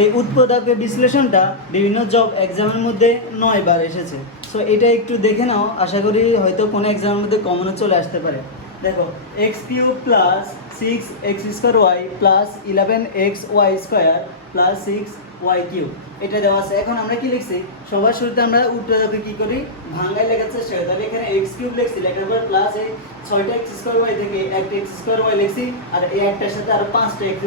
এই উৎপাদকের বিশ্লেষণটা বিভিন্ন জব এক্সামের মধ্যে 9 বার এসেছে। সো এটা একটু দেখে নাও, আশা করি হয়তো কোনো এক্সামের মধ্যে কমনও চলে আসতে পারে। দেখো x cube plus 6x² y plus 11xy² plus 6y³ এটা দেওয়া আছে। এখন আমরা কি লিখছি, সবার শুরুতে আমরা উৎপাদকে কি করি, ভাঙায় লেখার চেষ্টা করি। তাহলে এখানে x³ লিখছি, লেখার পর প্লাস এই 6টা x² থেকে একটা x² লিখছি, আর এই একটার সাথে আরো 5টা x²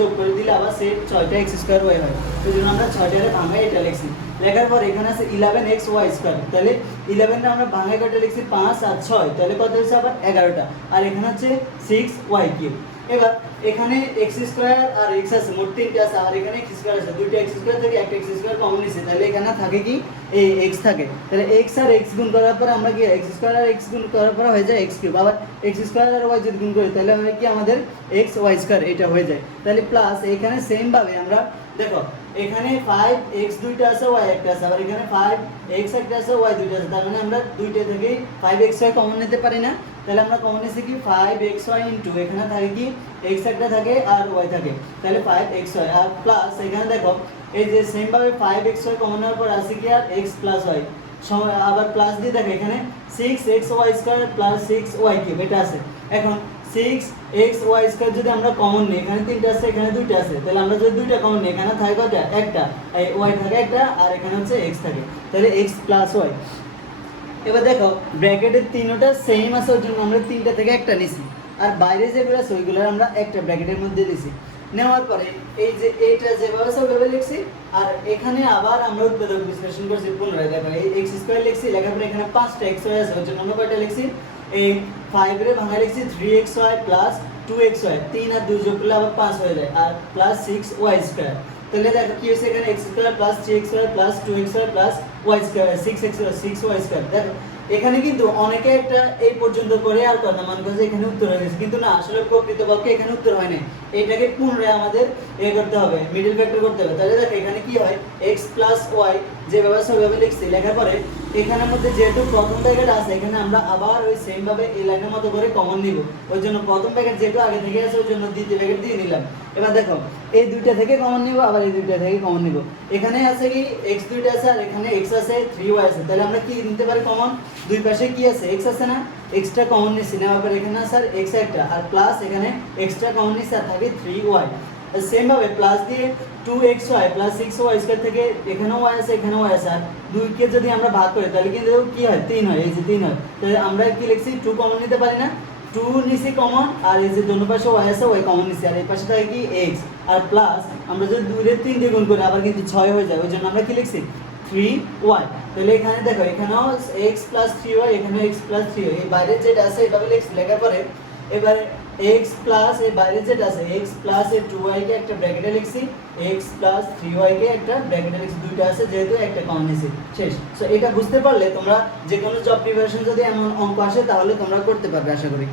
যোগ করে দিলে আবার সে 6টা x² হয়। এই জন্য আমরা 6টারে ভাঙায় এটা লিখছি। লেখার পর এখানে আছে 11xy², তাহলে 11টা আমরা ভাঙায় কয়টা লিখছি 5 আর 6, তাহলে কত হচ্ছে আবার 11টা, আর এখানে হচ্ছে 6y³। এবার এখানে x² আর x আছে, মোট 3টা আছে, আর এখানে x² আছে, দুইটা x² থেকে একটা x² কমন নিছে, তাহলে এখানে থাকে কি এই x থাকে। তাহলে x আর x গুণ করার পর আমরা কি x² আর x গুণ করার পর হয়ে যায় x³ আবার x² আর y যদি গুণ করি তাহলে হয় কি আমাদের xy² এটা হয়ে যায়। তাহলে প্লাস এখানে সেম ভাবে আমরা দেখো এখানে 5x দুইটা আছে y একটা আছে, আবার এখানে 5x একটা আছে y দুইটা আছে, তার মানে আমরা দুইটা থেকে 5xy কমন নিতে পারি না। তাহলে আমরা কমন নিছি কি 5xy ইনটু এখানে থাকে কি x একটা থাকে আর y থাকে, তাহলে 5xy আর প্লাস এখানে দেখো এই যে সেম ভাবে 5xy কমন নেওয়ার পর আছে কি আর x প্লাস y, আবার প্লাস দিয়ে দেখো এখানে 6xy² প্লাস 6y³ এটা আছে। এখন 6xy² যদি আমরা কমন নিই, এখানে 3টা আছে এখানে 2টা আছে, তাহলে আমরা যদি 2টা কমন নিই এখানে থাকে কয়টা একটা, এই y থাকে একটা আর এখানে হচ্ছে x থাকে, তাহলে x প্লাস y। এবার দেখো ব্র্যাকেটের তিনটা সেম আছে, ওই জন্য আমরা 3টা থেকে একটা নিছি, আর বাইরে যেগুলো আছে ওইগুলো আমরা একটা ব্র্যাকেটের মধ্যে দিছি। নেওয়ার পরে এই যে এইটা যেভাবে আছে ওইভাবে লিখছি, আর এখানে আবার আমরা উৎপাদক বিশ্লেষণ করছি পুনরায়। দেখো এই x² লিখছি, লেখার পরে এখানে 5টা xy আছে, ওই জন্য আমরা কয়টা লিখছি, এই 5 এর ভাঙা লিখছি 3xy প্লাস 2xy, 3 আর 2 যোগ করলে আবার 5 হয়ে যায়, আর প্লাস 6y²। তাহলে দেখো কি হয়েছে এখানে x² plus 3xy plus 2xy plus y² 6y²। দেখো এখানে কিন্তু অনেকে একটা এই পর্যন্ত করে আর কথা মনে করছে এখানে উত্তর হয়ে গেছে, কিন্তু না, আসলে প্রকৃতপক্ষে এখানে উত্তর হয় না। এটাকে পুনরায় আমাদের করতে হবে, মিডল ফ্যাক্টর করতে হবে। তাহলে দেখো এখানে কি হয়, x প্লাস y যেভাবে আছে ওইভাবে লিখছি, লেখার পরে এখানের মধ্যে যেহেতু প্রথম প্যাকেট আছে এখানে আমরা আবার ওই সেম ভাবে এই লাইনের মতো করে কমন নিব, ওই জন্য প্রথম প্যাকেট যেহেতু আগে থেকে আছে ওই জন্য দ্বিতীয় প্যাকেট দিয়ে নিলাম। এবার দেখো এই দুইটা থেকে কমন নিব, আবার এই দুইটা থেকে কমন নিব। এখানে আছে কি x দুইটা আছে আর এখানে x আছে 3y আছে, তাহলে আমরা কি নিতে পারি কমন, দুই পাশে কি আছে x আছে না, এক্সট্রা কমন নিছি, নেওয়ার পর এখানে আছে আর x একটা, আর প্লাস এখানে এক্সট্রা কমন নিছি আর থাকে 3y। সেম ভাবে প্লাস দিয়ে 2xy প্লাস 6y² থেকে এখানেও y আছে এখানেও y আছে, আর 2 কে যদি আমরা ভাগ করি তাহলে কিন্তু কি হয় 3 হয়, এই যে 3 হয়। তাহলে আমরা কি লিখছি 2 কমন নিতে পারি না, 2 নিছি কমন, আর এই যে দোনো পাশে y আছে y কমন নিছি, আর এই পাশে থাকে কি x, আর প্লাস আমরা যদি 2 এর 3 দিয়ে গুণ করি আবার কিন্তু 6 হয়ে যায়, ওই জন্য আমরা কি লিখছি 3y। তাহলে এখানে দেখো এখানেও x প্লাস 3y এখানেও x প্লাস 3y, এই বাইরে যেটা আছে এভাবে লিখছি, লেখার পরে এবারে x প্লাস এই বাইরে যেটা আছে x প্লাস এই 2y কে একটা ব্র্যাকেটে লিখছি, x প্লাস 3y কে একটা ব্র্যাকেটে লিখছি, দুইটা আছে যেহেতু একটা কমন নিছি, শেষ। সো এটা বুঝতে পারলে তোমরা যে কোনো জব প্রিপারেশন যদি এমন অঙ্ক আসে তাহলে তোমরা করতে পারবে আশা করি।